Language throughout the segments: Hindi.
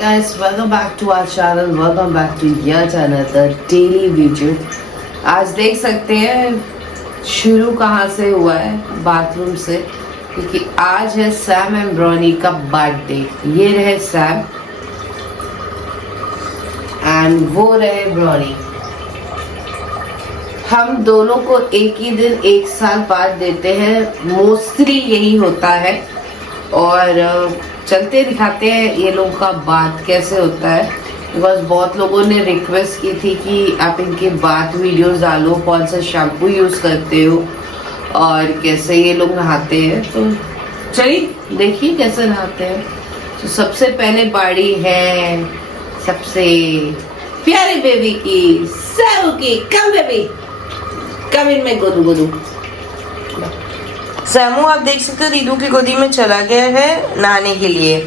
guys, welcome back to our channel. Welcome back to yet another daily video. आज देख सकते हैं शुरू कहाँ से हुआ है, बाथरूम से, क्योंकि आज है सैम एंड ब्रॉनी का बर्थडे। ये रहे सैम एंड वो रहे ब्रॉनी। हम दोनों को एक ही दिन एक साल बाद देते हैं, मोस्टली यही होता है। और चलते दिखाते हैं ये लोगों का बात कैसे होता है, बिकॉज बहुत लोगों ने रिक्वेस्ट की थी कि आप इनके बात वीडियोस डालो, कौन सा शैम्पू यूज करते हो और कैसे ये लोग नहाते हैं। तो चलिए देखिए कैसे नहाते हैं। तो सबसे पहले बारी है सबसे प्यारे बेबी की, सैम की। कम बेबी, कम इन में गोदू गोदू। सैमू आप देख सकते हो दीदू की गोदी में चला गया है नहाने के लिए।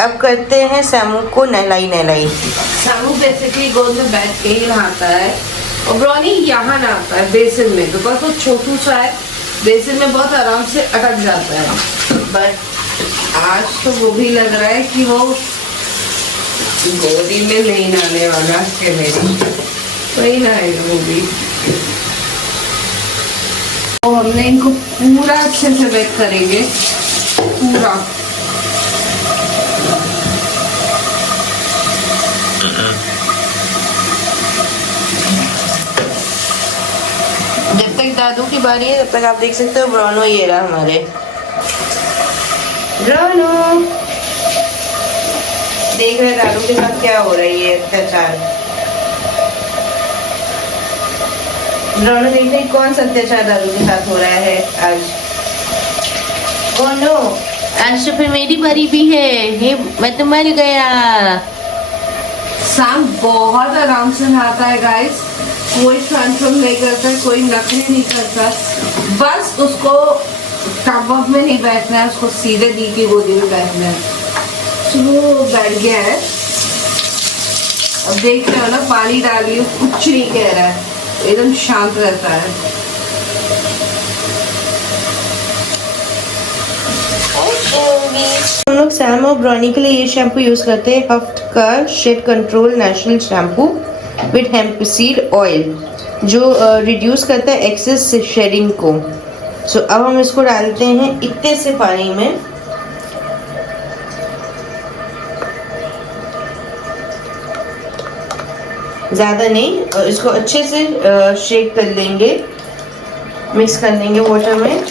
अब करते हैं सैमू को नहलाई। सैमू बेसिकली गोद में बैठ के ही नहाता है और ब्रॉनी यहाँ नहाता है बेसिन में, बिकॉज वो छोटू सा है, बेसिन में बहुत आराम से अटक जाता है। बट आज तो वो भी लग रहा है कि वो गोदी में नहीं नहाने वाला है मेरी, वही नहाएगा वो भी। तो हमने इनको पूरा अच्छे से वेट करेंगे, पूरा। जब तक दादू की बारी है तब तक आप देख सकते हो ब्रोनो ये रहा हमारे ब्रोनो। देख रहे दादू के साथ क्या हो रही है अत्याचार। ब्रोनो देख रहे कौन सा अत्याचार दादू के साथ हो रहा है आज। ओह नो, आज तो फिर मेरी बारी भी है। हे मैं तो मर गया। सैम बहुत आराम से नहाता है गाइस, कोई कंट्रोल नहीं करता, कोई नखरे नहीं करता। बस उसको टब में नहीं बैठना है, उसको सीधे दी की गोदी में बैठना है। तो वो बैठ गया है। अब देख रहे हो ना, पानी डाली, कुछ नहीं कह रहा है, एकदम शांत रहता है। हम लोग सैम और ब्रॉनी के लिए ये शैम्पू यूज करते हैं, हफ्ट का shed control natural shampoo with hemp seed oil, जो रिड्यूस करता है एक्सेस शेडिंग को। सो अब हम इसको डालते हैं इतने से पानी में। ज्यादा नहीं, और इसको अच्छे से शेक कर लेंगे, मिक्स कर लेंगे वाटर में।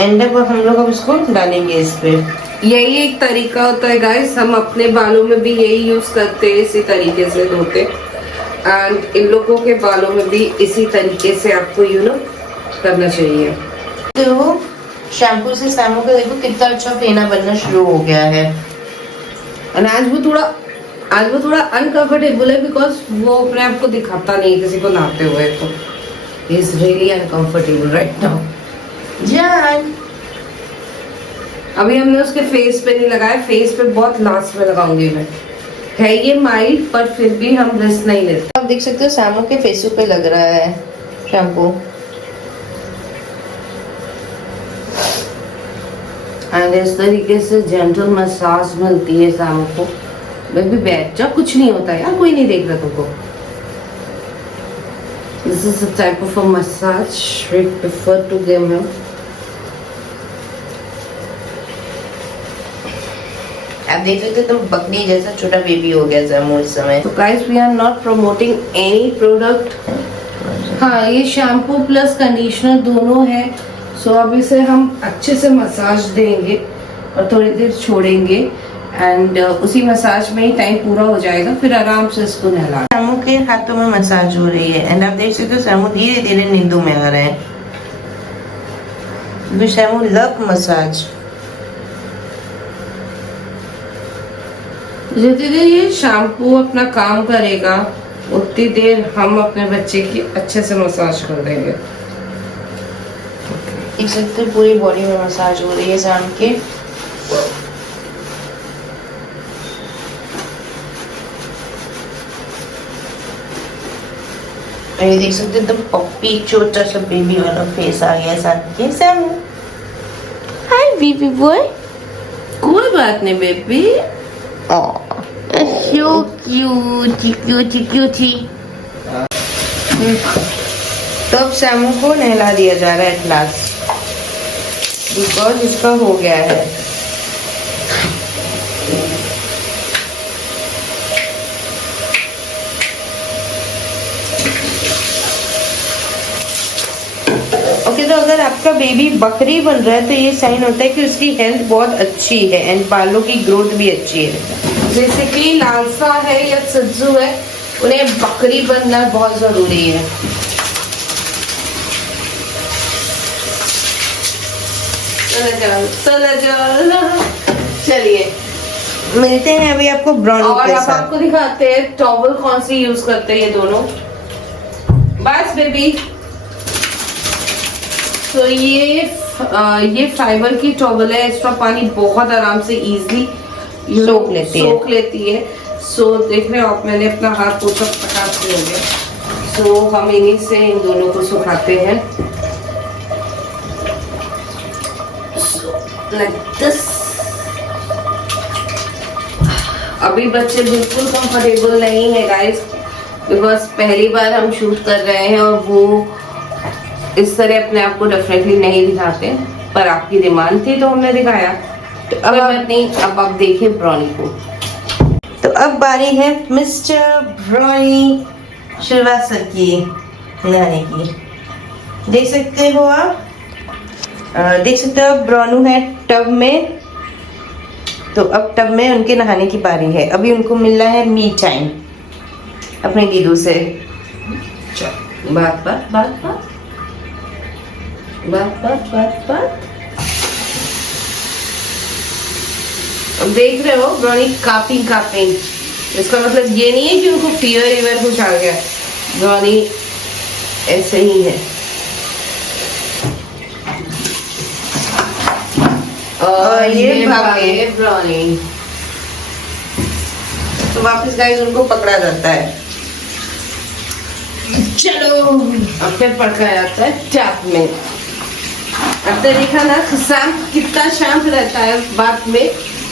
एंड अब हम लोग अब इसको डालेंगे इस पे। यही एक तरीका होता है गाइस, हम अपने बालों में भी यही यूज करते हैं, इसी तरीके से धोते। एंड इन लोगों के बालों में भी इसी तरीके से आपको करना चाहिए। तो शैम्पू से सैमू का देखो कितना अच्छा फेना बनना शुरू हो गया है। और आज वो थोड़ा अनकंफर्टेबल है, बिकॉज वो अपने आप को दिखाता नहीं किसी को नहाते हुए। तो he is really uncomfortable right now. जान अभी हमने उसके फेस पे नहीं लगाया, फेस पे बहुत लास्ट में लगाऊंगी मैं। है ये माइल्ड, पर फिर भी हम रिस्क नहीं लेते। आप देख सकते हो सैमू के फेस पे लग रहा है शैम्पू। एंड इस तरीके से जेंटल मसाज मिलती है सैमू को। बेबी बैठ जा, कुछ नहीं होता यार, कोई नहीं देख रहा तुमको। This is the type of a massage we prefer to give him. आप देख सकते हो तुम बकरी जैसा छोटा बेबी हो गया सैमू इस समय। तो guys we are not promoting any product. हाँ, ये शैम्पू प्लस कंडीशनर दोनों है। सो अब इसे हम अच्छे से मसाज देंगे और थोड़ी देर छोड़ेंगे, एंड उसी मसाज में ही टाइम पूरा हो जाएगा, फिर आराम से इसको नहला। सैमू के हाथों में मसाज हो रही है। एंड आप देख सकते हो सैमू धीरे धीरे नींदों में आ रहे हैं। सैमू लव मसाज। जितनी देर ये शैम्पू अपना काम करेगा उतनी देर हम अपने बच्चे की अच्छे से मसाज कर देंगे। देख सकते हो पूरी बॉडी में मसाज हो रही है सैम के। ये देख सकते हो एकदम पप्पी छोटा सा बेबी वाला फेस आ गया सैम के। Sam hi baby boy. कोई बात नहीं बेबी। so cute. तो अब सैमू को नहला दिया जा रहा है एट लास्ट, बिकॉज इसका हो गया है। ओके, तो अगर आपका बेबी बकरी बन रहा है तो ये साइन होता है कि उसकी हेल्थ बहुत अच्छी है एंड बालों की ग्रोथ भी अच्छी है। जैसे कि लालसा है या सज्जू है, उन्हें बकरी बनना बहुत जरूरी है। चला जाओ। चलिए मिलते हैं अभी आपको ब्राउनी और के अब साथ। आपको दिखाते हैं टॉवल कौन सी यूज करते हैं ये दोनों। बस बेबी, तो ये फाइबर की टॉवल है, इसका पानी बहुत आराम से इजीली सोख लेती है। सो देख रहे हो आप, मैंने अपना हाथ पोछा फटाक से हो गया। सो हम इन्हीं से इन दोनों को सुखाते हैं। Like this. अभी बच्चे बिल्कुल कंफर्टेबल नहीं है गाइस, बिकॉज पहली बार हम शूट कर रहे हैं और वो इस तरह अपने आप को डेफिनेटली नहीं दिखाते, पर आपकी डिमांड थी तो हमने दिखाया। तो अब नहीं, अब आप देखिए ब्राउनी को। तो अब बारी है मिस्टर ब्राउनी श्रीवास्तव की नहाने की। देख सकते हो आप, देख सकते हो ब्राउनू है टब में। तो अब टब में उनके नहाने की बारी है। अभी उनको मिल रहा है मी टाइम अपने दीदू से। बात बात बात बात बात बात बात बात। अब देख रहे हो ब्राउनी कापिंग। इसका मतलब ये नहीं है कि उनको फीवर कुछ आ गया। ब्राउनी ऐसे ही है। और ये भागे ब्राउनी। तो वापस गाइस उनको पकड़ा जाता है। चलो अब फिर पकड़ा जाता है टैप में। अब तो देखा ना शांत, कितना शांत रहता है बात में।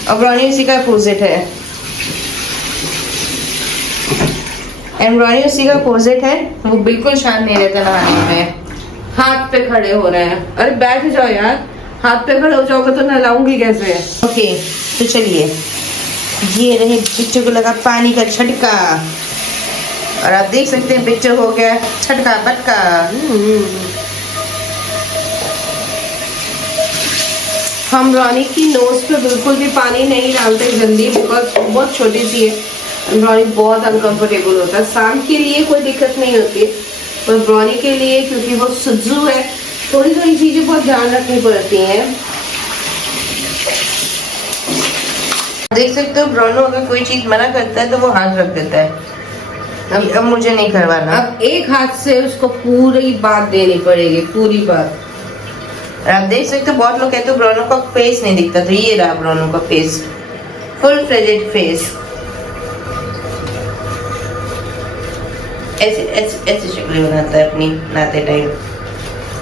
और ब्राउनी उसी का अपोजिट है। एंड ब्राउनी उसी का अपोजिट है, वो बिल्कुल शांत नहीं रहता नहाने में। हाथ पे खड़े हो रहे हैं। अरे बैठ जाओ यार, हाथ पे खड़े हो जाओगे तो नहलाऊंगी कैसे। ओके, तो चलिए, ये रहे बिच्चू को लगा पानी का झटका और आप देख सकते हैं बिच्चू हो गया छटका बटका। हम रानी की नोज पे बिल्कुल भी पानी नहीं डालते जल्दी, बिकॉज बहुत छोटी सी है। रानी बहुत अनकंफर्टेबल होता है। शाम के लिए कोई दिक्कत नहीं होती है, पर ब्राउनी के लिए क्योंकि वो सुज्जू है, थोड़ी थोड़ी चीजें बहुत ध्यान रखनी पड़ती हैं। देख सकते हो ब्राउनो अगर कोई चीज मना करता है तो वो हाथ रख देता है। अब मुझे नहीं करवाना। अब एक हाथ से उसको पूरी बात देनी पड़ेगी, पूरी बात। और आप देख सकते हो बहुत लोग कहते हो ब्राउनो का फेस नहीं दिखता, तो ये रहा ब्राउनो का फेस, फुल फ्लेजेड फेस। ऐसे ऐसे ऐसे शक्ल बनाता है अपनी नहाते टाइम,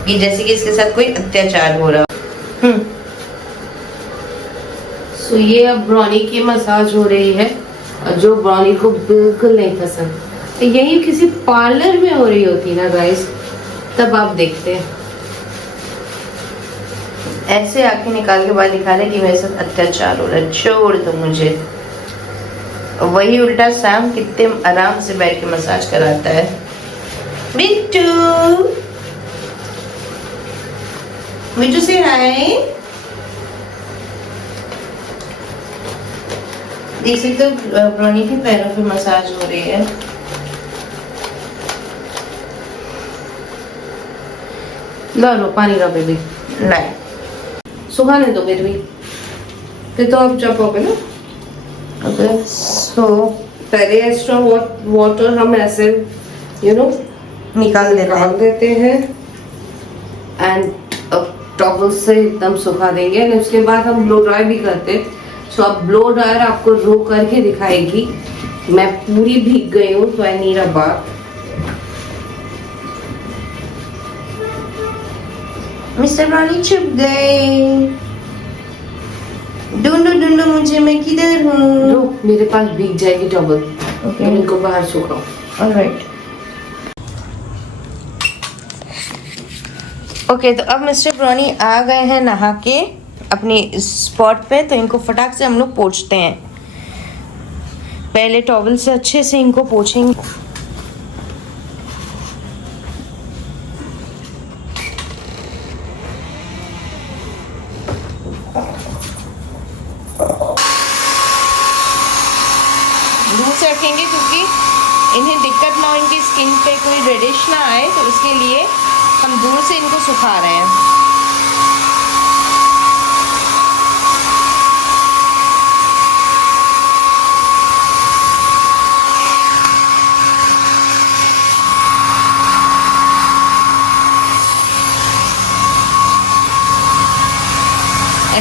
कि जैसे कि इसके साथ कोई अत्याचार हो रहा। सो ये अब ब्राउनी की मसाज हो रही है, और जो ब्राउनी को बिल्कुल नहीं पसंद, तो यही किसी पार्लर में हो रही होती ना गाइस, तब आप देखते हैं। ऐसे आंखें निकाल के बाद दिखा रहे कि मेरे साथ अत्याचार हो रहा है, छोड़ दो मुझे। वही उल्टा सैम कितने आराम से बैठ के मसाज कराता है। बिट्टू, बिट्टू से हाय। देख सकते हो ब्राउनी के पैरों पे मसाज हो रही है। लो पानी का बेबी, नहीं सुखाने दो बेबी, फिर तो आप चपोगे ना। ओके, सो पहले एक्स्ट्रा वाटर हम ऐसे निकाल देते हैं एंड टॉवल से एकदम सुखा देंगे। एंड उसके बाद हम ब्लो ड्राई भी करते हैं। सो अब ब्लो ड्रायर आपको रो करके दिखाएगी। मैं पूरी भीग गई हूँ, तो I need a bath. Mister brownie चुप गए। ढूंढो मुझे, मैं किधर हूँ? रुक, मेरे पास भीग जाएगी टॉवल। ओके, मैं इनको बाहर सुखाऊं। ऑलराइट। ओके, तो अब मिस्टर ब्राउनी आ गए हैं नहा के अपनी स्पॉट पे, तो इनको फटाक से हम लोग पोंछते हैं। पहले टॉवल से अच्छे से इनको पोंछेंगे। दूर से रखेंगे क्योंकि इन्हें दिक्कत ना हो, इनकी स्किन पे कोई रेडिश ना आए, तो इसके लिए हम दूर से इनको सुखा रहे हैं।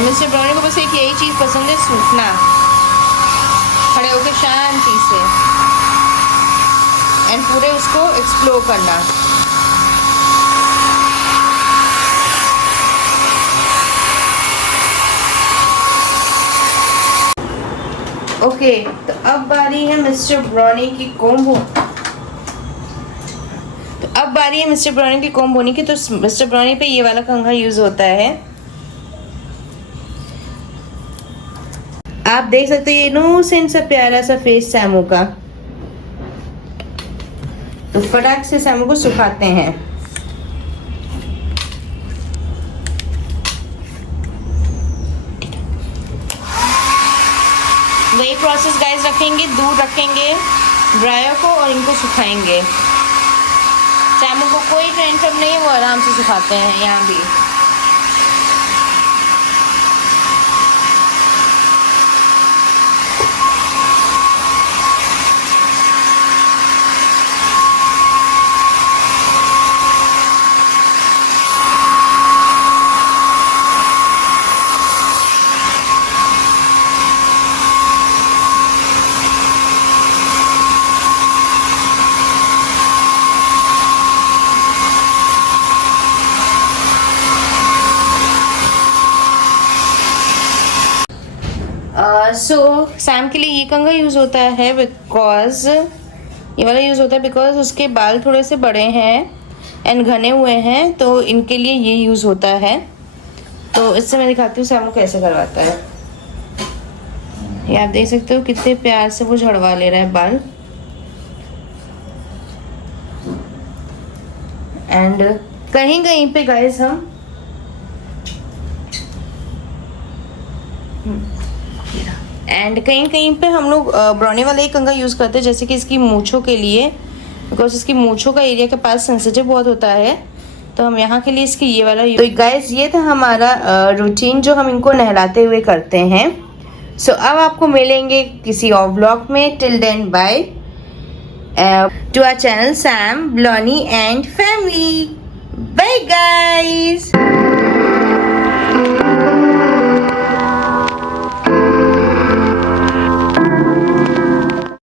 मिस्टर ब्राउनी को बस एक यही चीज़ पसंद है, सूखना, खड़े होकर शांति से एंड पूरे उसको एक्सप्लोर करना। ओके, तो अब बारी है मिस्टर ब्राउनी की कोम्ब होने की। तो मिस्टर ब्राउनी पे ये वाला कंघा यूज होता है। आप देख सकते हो ये इनोसेंट सा प्यारा सा फेस सैमू का। तो फटाक से सैमू को सुखाते हैं। वही प्रोसेस गाइस रखेंगे, दूर रखेंगे ड्रायर को और इनको सुखाएंगे। सैमू को कोई टेंशन नहीं है, वो आराम से सुखाते हैं यहाँ भी। सैम के लिए ये कंघा यूज़ होता है बिकॉज ये वाला यूज़ होता है बिकॉज उसके बाल थोड़े से बड़े हैं एंड घने हुए हैं, तो इनके लिए ये यूज़ होता है। तो इससे मैं दिखाती हूँ सैम को कैसे करवाता है। ये आप देख सकते हो कितने प्यार से वो झड़वा ले रहा है बाल। एंड कहीं कहीं पे गाइस हम कहीं कहीं पे हम लोग ब्राउनी वाला एक कंघा यूज़ करते हैं, जैसे कि इसकी मूंछों के लिए, बिकॉज इसकी मूंछों का एरिया के पास सेंसिटिव बहुत होता है, तो हम यहाँ के लिए इसकी ये वाला। तो गाइस ये था हमारा रूटीन जो हम इनको नहलाते हुए करते हैं। सो अब आपको मिलेंगे किसी और व्लॉग में। Till then bye to our channel Sam, Brownie and family. Bye guys.